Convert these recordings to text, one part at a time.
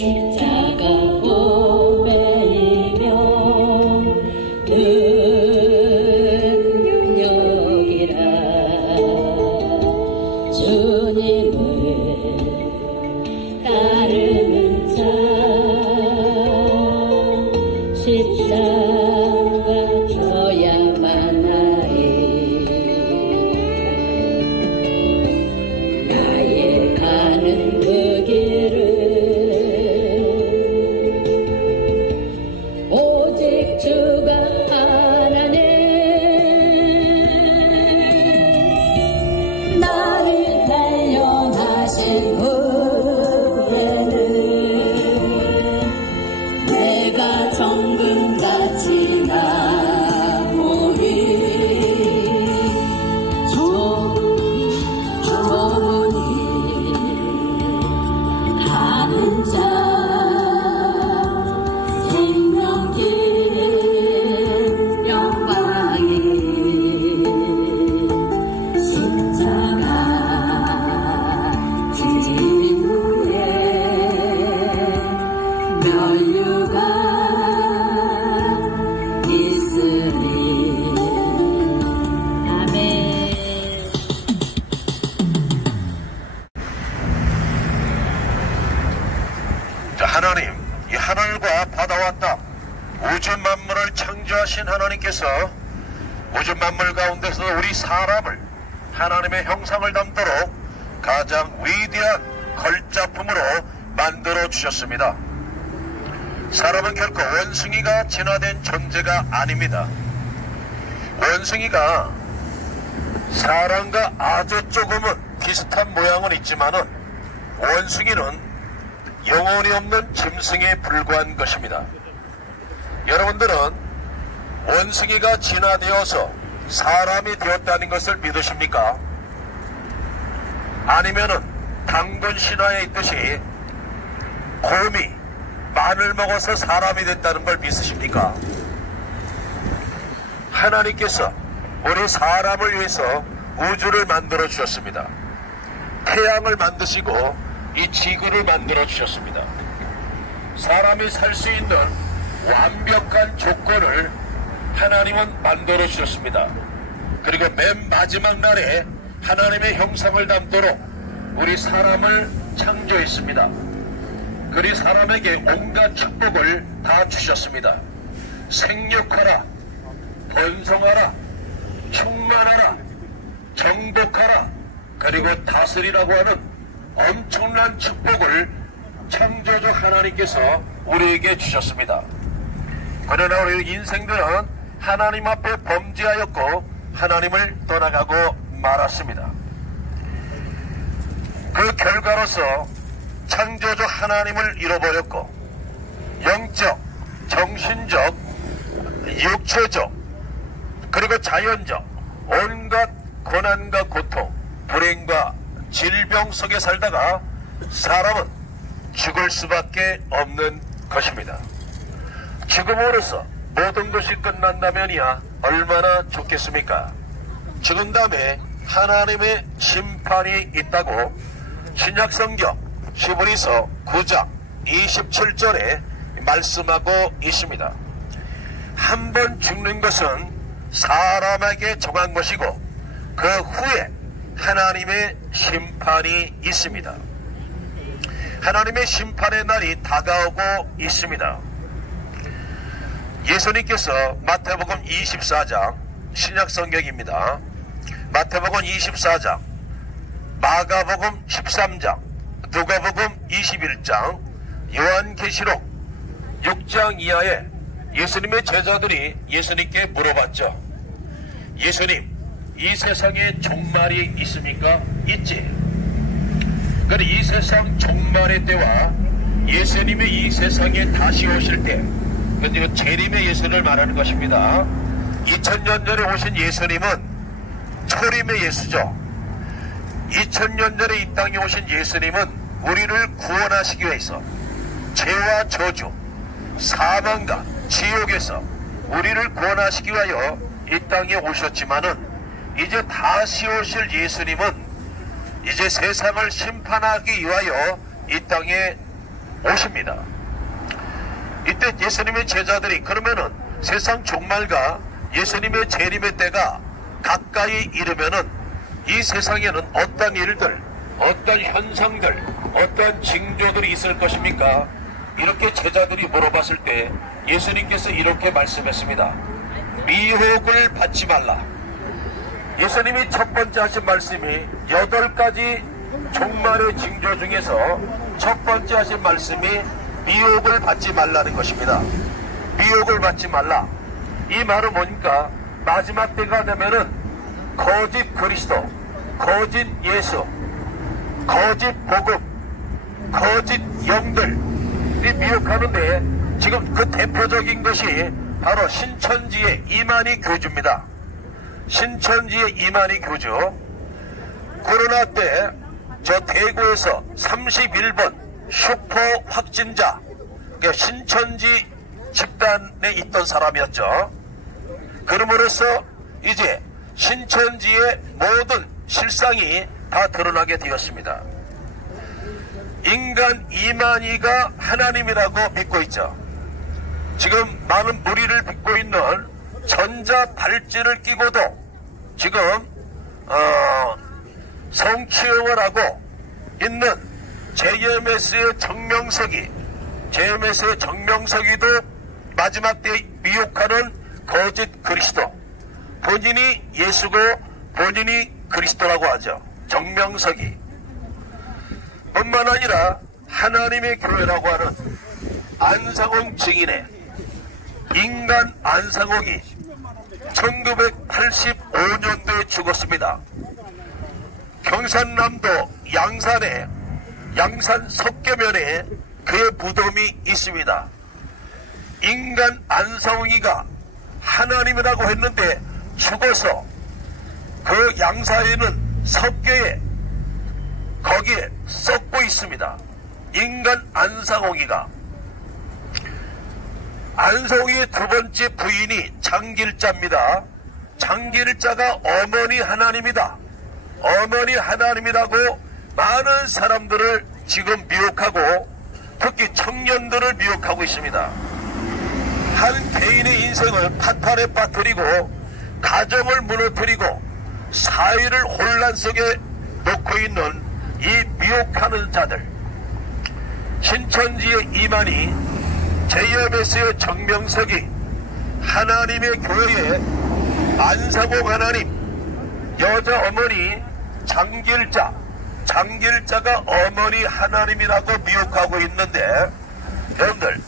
십자가 보배이며 능력이라 주님을 따르는 자 십자가 져야만 하리 나의 가는 그 길을 오직 주가 하나네 나를 단련하신 후에는 내가 정금같이 나오리 좋으니 가는 자 생명길 영광이 십자가 지진 후에 면류가 있으리. 아멘. 자, 하나님, 이 하늘과 바다와 땅, 우주 만물을 창조하신 하나님께서 우주 만물 가운데서 우리 사람을 하나님의 형상을 담도록 가장 위대한 걸작품으로 만들어 주셨습니다. 사람은 결코 원숭이가 진화된 존재가 아닙니다. 원숭이가 사람과 아주 조금은 비슷한 모양은 있지만은 원숭이는 영혼이 없는 짐승에 불과한 것입니다. 여러분들은 원숭이가 진화되어서 사람이 되었다는 것을 믿으십니까? 아니면은 당군 신화에 있듯이 곰이 마늘 먹어서 사람이 됐다는 걸 믿으십니까? 하나님께서 우리 사람을 위해서 우주를 만들어 주셨습니다. 태양을 만드시고 이 지구를 만들어 주셨습니다. 사람이 살 수 있는 완벽한 조건을 하나님은 만들어 주셨습니다. 그리고 맨 마지막 날에 하나님의 형상을 담도록 우리 사람을 창조했습니다. 그리 사람에게 온갖 축복을 다 주셨습니다. 생육하라, 번성하라, 충만하라, 정복하라, 그리고 다스리라고 하는 엄청난 축복을 창조주 하나님께서 우리에게 주셨습니다. 그러나 우리 인생들은 하나님 앞에 범죄하였고 하나님을 떠나가고 말았습니다. 그 결과로서 창조주 하나님을 잃어버렸고 영적, 정신적, 육체적, 그리고 자연적 온갖 고난과 고통, 불행과 질병 속에 살다가 사람은 죽을 수밖에 없는 것입니다. 죽음으로써 모든 것이 끝난다면이야 얼마나 좋겠습니까? 죽은 다음에 하나님의 심판이 있다고 신약성경 히브리서 9장 27절에 말씀하고 있습니다. 한 번 죽는 것은 사람에게 정한 것이고 그 후에 하나님의 심판이 있습니다. 하나님의 심판의 날이 다가오고 있습니다. 예수님께서 마태복음 24장 신약성경입니다. 마태복음 24장, 마가복음 13장, 누가복음 21장, 요한계시록 6장 이하에 예수님의 제자들이 예수님께 물어봤죠. 예수님, 이 세상에 종말이 있습니까? 있지. 그런데 이 세상 종말의 때와 예수님의 이 세상에 다시 오실 때, 근데 재림의 예수를 말하는 것입니다. 2000년 전에 오신 예수님은 초림의 예수죠. 2000년 전에 이 땅에 오신 예수님은 우리를 구원하시기 위해서 죄와 저주, 사망과 지옥에서 우리를 구원하시기 위하여 이 땅에 오셨지만은 이제 다시 오실 예수님은 이제 세상을 심판하기 위하여 이 땅에 오십니다. 이때 예수님의 제자들이 그러면은 세상 종말과 예수님의 재림의 때가 가까이 이르면은 이 세상에는 어떤 일들, 어떤 현상들, 어떤 징조들이 있을 것입니까? 이렇게 제자들이 물어봤을 때 예수님께서 이렇게 말씀했습니다. 미혹을 받지 말라. 예수님이 첫 번째 하신 말씀이 8가지 종말의 징조 중에서 첫 번째 하신 말씀이 미혹을 받지 말라는 것입니다. 미혹을 받지 말라. 이 말은 뭐니까 마지막 때가 되면은 거짓 그리스도, 거짓 예수, 거짓 복음, 거짓 영들이 미혹하는데 지금 그 대표적인 것이 바로 신천지의 이만희 교주입니다. 신천지의 이만희 교주. 코로나 때 저 대구에서 31번 슈퍼 확진자, 그러니까 신천지 집단에 있던 사람이었죠. 그러므로써 이제 신천지의 모든 실상이 다 드러나게 되었습니다. 인간 이만희가 하나님이라고 믿고 있죠. 지금 많은 무리를 믿고 있는 전자발찌를 끼고도 지금 성취형을 하고 있는 JMS의 정명석이도 마지막 때 미혹하는 거짓 그리스도, 본인이 예수고 본인이 그리스도라고 하죠. 정명석이. 뿐만 아니라 하나님의 교회라고 하는 안상홍 증인의 인간 안상홍이 1985년도에 죽었습니다. 경산남도 양산에, 양산 석계면에 그의 무덤이 있습니다. 인간 안상홍이가 하나님이라고 했는데 죽어서 그 양사에는 석계에 거기에 썩고 있습니다. 인간 안상홍이가. 안상홍이의 두 번째 부인이 장길자입니다. 장길자가 어머니 하나님이다. 어머니 하나님이라고 많은 사람들을 지금 미혹하고 특히 청년들을 미혹하고 있습니다. 한 개인의 인생을 파탄에 빠뜨리고 가정을 무너뜨리고 사회를 혼란 속에 놓고 있는 이 미혹하는 자들. 신천지의 이만희, JMS의 정명석이, 하나님의 교회의 안상홍 하나님, 여자 어머니 장길자가 어머니 하나님이라고 미혹하고 있는데, 여러분들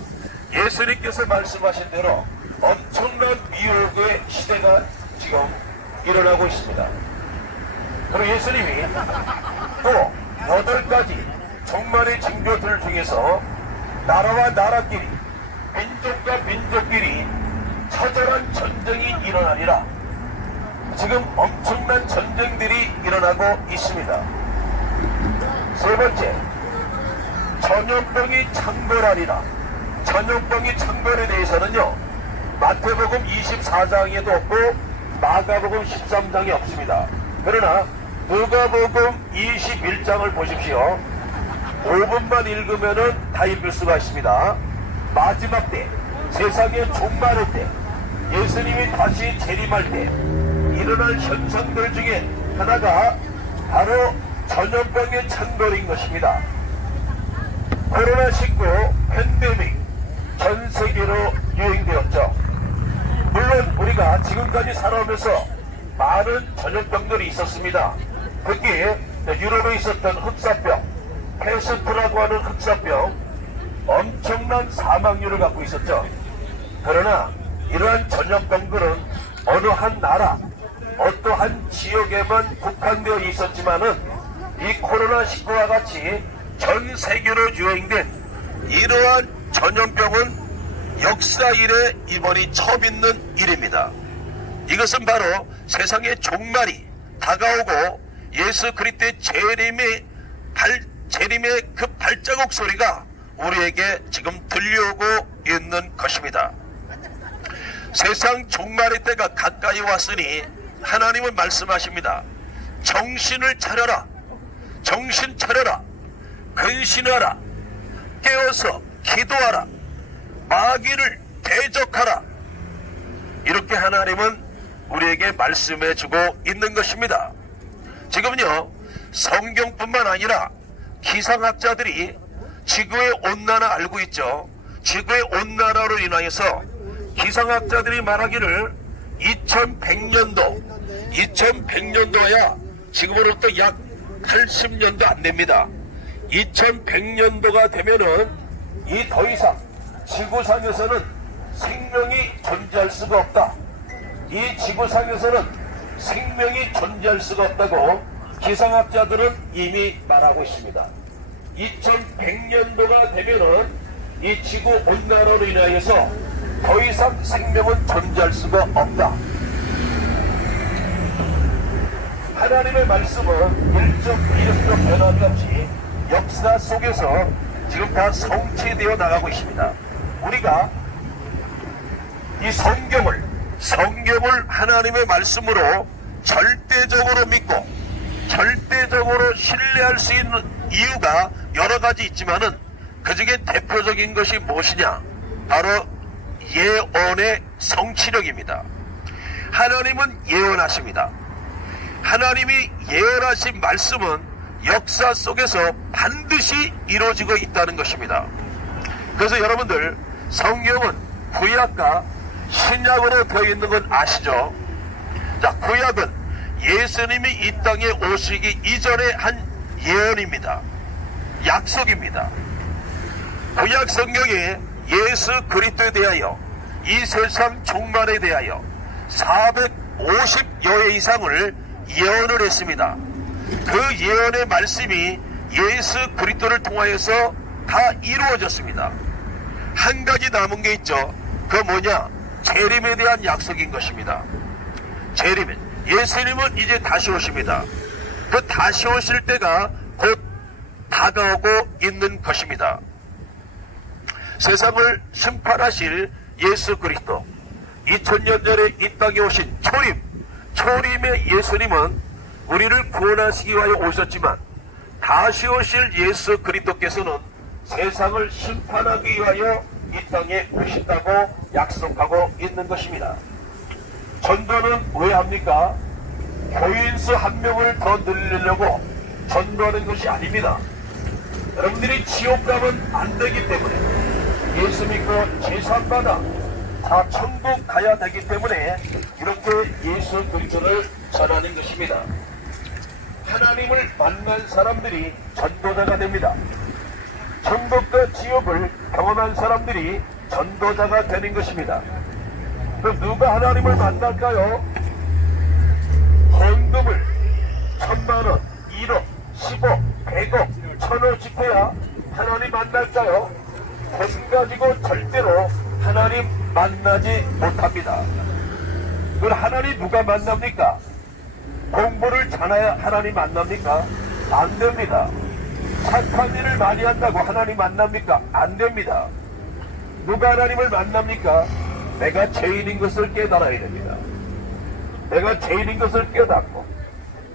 예수님께서 말씀하신 대로 엄청난 미혹의 시대가 지금 일어나고 있습니다. 그리고 예수님이 또 8가지 종말의 징조들 중에서 나라와 나라끼리, 민족과 민족끼리 처절한 전쟁이 일어나리라. 지금 엄청난 전쟁들이 일어나고 있습니다. 세 번째, 전염병이 창궐하리라. 전염병이 창궐에 대해서는요, 마태복음 24장에도 없고 마가복음 13장에 없습니다. 그러나 누가복음 21장을 보십시오. 5분만 읽으면은 다 읽을 수가 있습니다. 마지막 때, 세상의 종말의 때, 예수님이 다시 재림할 때 일어날 현상들 중에 하나가 바로 전염병의 창궐인 것입니다. 코로나19 팬데믹 전 세계로 유행되었죠. 물론 우리가 지금까지 살아오면서 많은 전염병들이 있었습니다. 특히 유럽에 있었던 흑사병, 패스트라고 하는 흑사병, 엄청난 사망률을 갖고 있었죠. 그러나 이러한 전염병들은 어느 한 나라, 어떠한 지역에만 국한되어 있었지만은 이 코로나19와 같이 전 세계로 유행된 이러한 전염병은 역사 이래 이번이 처음 있는 일입니다. 이것은 바로 세상의 종말이 다가오고 예수 그리스도의 재림의 그 발자국 소리가 우리에게 지금 들려오고 있는 것입니다. 세상 종말의 때가 가까이 왔으니 하나님은 말씀하십니다. 정신을 차려라. 정신 차려라. 근신하라. 깨어서 기도하라. 마귀를 대적하라. 이렇게 하나님은 우리에게 말씀해 주고 있는 것입니다. 지금요, 성경뿐만 아니라 기상학자들이 지구의 온난화 알고 있죠. 지구의 온난화로 인하여서 기상학자들이 말하기를 2100년도야 지금으로부터 약 80년도 안 됩니다. 2100년도가 되면은 이 더 이상 지구상에서는 생명이 존재할 수가 없다. 이 지구상에서는 생명이 존재할 수가 없다고 기상학자들은 이미 말하고 있습니다. 2100년도가 되면은 이 지구 온난화로 인하여서 더 이상 생명은 존재할 수가 없다. 하나님의 말씀은 일적이적도 변함이 없이 역사 속에서 지금 다 성취되어 나가고 있습니다. 우리가 이 성경을 하나님의 말씀으로 절대적으로 믿고 절대적으로 신뢰할 수 있는 이유가 여러 가지 있지만은 그 중에 대표적인 것이 무엇이냐? 바로 예언의 성취력입니다. 하나님은 예언하십니다. 하나님이 예언하신 말씀은 역사 속에서 반드시 이루어지고 있다는 것입니다. 그래서 여러분들 성경은 구약과 신약으로 되어 있는 건 아시죠? 자, 구약은 예수님이 이 땅에 오시기 이전에 한 예언입니다. 약속입니다. 구약 성경에 예수 그리스도에 대하여 이 세상 종말에 대하여 450여회 이상을 예언을 했습니다. 그 예언의 말씀이 예수 그리스도를 통하여서 다 이루어졌습니다. 한 가지 남은 게 있죠. 그 뭐냐? 재림에 대한 약속인 것입니다. 재림. 예수님은 이제 다시 오십니다. 그 다시 오실 때가 곧 다가오고 있는 것입니다. 세상을 심판하실 예수 그리스도, 2000년 전에 이 땅에 오신 초림의 예수님은 우리를 구원하시기 위하여 오셨지만 다시 오실 예수 그리스도께서는 세상을 심판하기 위하여 이 땅에 오신다고 약속하고 있는 것입니다. 전도는 왜 합니까? 교인수 한 명을 더 늘리려고 전도하는 것이 아닙니다. 여러분들이 지옥 가면 안 되기 때문에, 예수 믿고 제사받아 다 천국 가야 되기 때문에 이렇게 예수 그리스도를 전하는 것입니다. 하나님을 만난 사람들이 전도자가 됩니다. 천국과 지옥을 경험한 사람들이 전도자가 되는 것입니다. 그럼 누가 하나님을 만날까요? 헌금을 1000만원, 1억, 10억, 100억, 1000억 집해야 하나님 만날까요? 돈 가지고 절대로 하나님 만나지 못합니다. 그럼 하나님 누가 만납니까? 공부를 잘해야 하나님 만납니까? 안 됩니다. 착한 일을 많이 한다고 하나님 만납니까? 안 됩니다. 누가 하나님을 만납니까? 내가 죄인인 것을 깨달아야 됩니다. 내가 죄인인 것을 깨닫고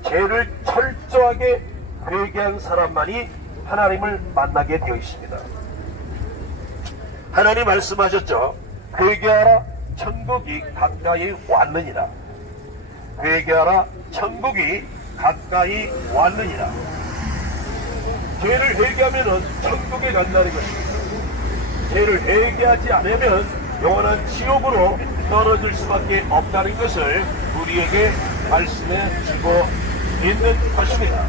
죄를 철저하게 회개한 사람만이 하나님을 만나게 되어 있습니다. 하나님 말씀하셨죠. 회개하라, 천국이 가까이 왔느니라. 회개하라, 천국이 가까이 왔느니라. 죄를 회개하면 천국에 간다는 것입니다. 죄를 회개하지 않으면 영원한 지옥으로 떨어질 수밖에 없다는 것을 우리에게 말씀해 주고 있는 것입니다.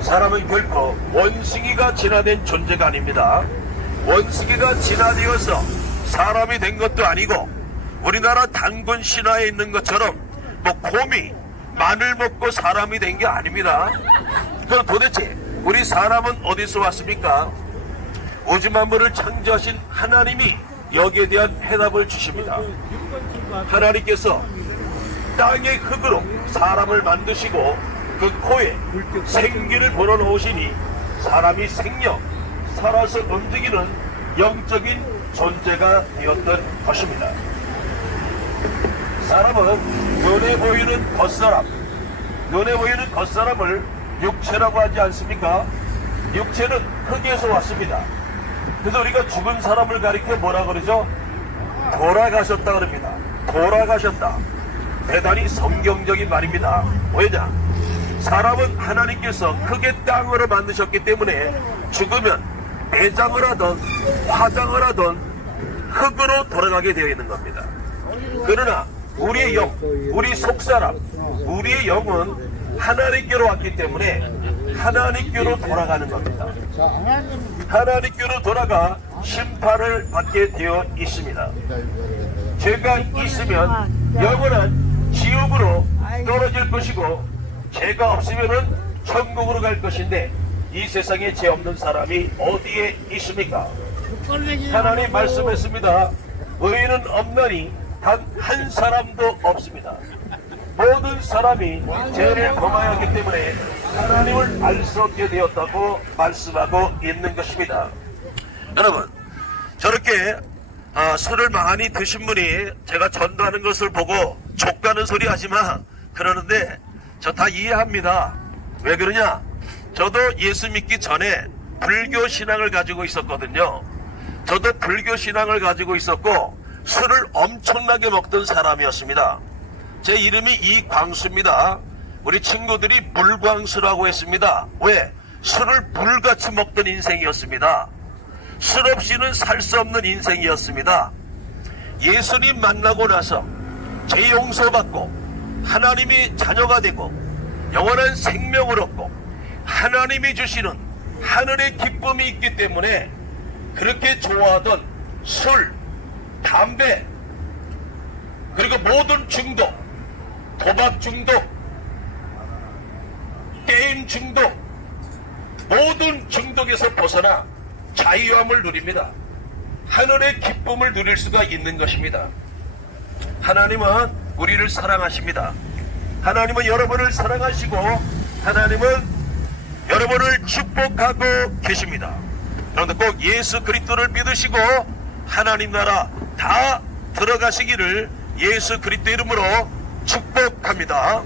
사람은 결코 원숭이가 진화된 존재가 아닙니다. 원숭이가 진화되어서 사람이 된 것도 아니고, 우리나라 단군 신화에 있는 것처럼 곰이 마늘 먹고 사람이 된 게 아닙니다. 그럼 도대체 우리 사람은 어디서 왔습니까? 우주 만물을 창조하신 하나님이 여기에 대한 해답을 주십니다. 하나님께서 땅의 흙으로 사람을 만드시고 그 코에 생기를 불어넣으시니 사람이 생명, 살아서 움직이는 영적인 존재가 되었던 것입니다. 사람은 눈에 보이는 겉사람을 육체라고 하지 않습니까? 육체는 흙에서 왔습니다. 그래서 우리가 죽은 사람을 가리켜 뭐라 그러죠? 돌아가셨다 그럽니다. 돌아가셨다. 대단히 성경적인 말입니다. 왜냐? 사람은 하나님께서 크게 땅으로 만드셨기 때문에 죽으면 내장을 하던 화장을 하던 흙으로 돌아가게 되어 있는 겁니다. 그러나 우리의 영, 우리 속사람, 우리의 영은 하나님께로 왔기 때문에 하나님께로 돌아가는 겁니다. 하나님께로 돌아가 심판을 받게 되어 있습니다. 죄가 있으면 영원한 지옥으로 떨어질 것이고, 죄가 없으면 천국으로 갈 것인데, 이 세상에 죄 없는 사람이 어디에 있습니까? 하나님 말씀했습니다. 의인은 없나니 단 한 사람도 없습니다. 모든 사람이 죄를 범하였기 때문에 하나님을 알 수 없게 되었다고 말씀하고 있는 것입니다. 여러분, 저렇게 술을 많이 드신 분이 제가 전도하는 것을 보고 족가는 소리 하지마 그러는데 저 다 이해합니다. 왜 그러냐? 저도 예수 믿기 전에 불교 신앙을 가지고 있었거든요. 저도 불교 신앙을 가지고 있었고 술을 엄청나게 먹던 사람이었습니다. 제 이름이 이광수입니다. 우리 친구들이 물광수라고 했습니다. 왜? 술을 물같이 먹던 인생이었습니다. 술 없이는 살 수 없는 인생이었습니다. 예수님 만나고 나서 죄 용서받고 하나님이 자녀가 되고 영원한 생명을 얻고 하나님이 주시는 하늘의 기쁨이 있기 때문에 그렇게 좋아하던 술, 담배, 그리고 모든 중독, 도박 중독, 게임 중독, 모든 중독에서 벗어나 자유함을 누립니다. 하늘의 기쁨을 누릴 수가 있는 것입니다. 하나님은 우리를 사랑하십니다. 하나님은 여러분을 사랑하시고 하나님은 여러분을 축복하고 계십니다. 그런데 꼭 예수 그리스도를 믿으시고 하나님 나라 다 들어가시기를 예수 그리스도 이름으로 축복합니다.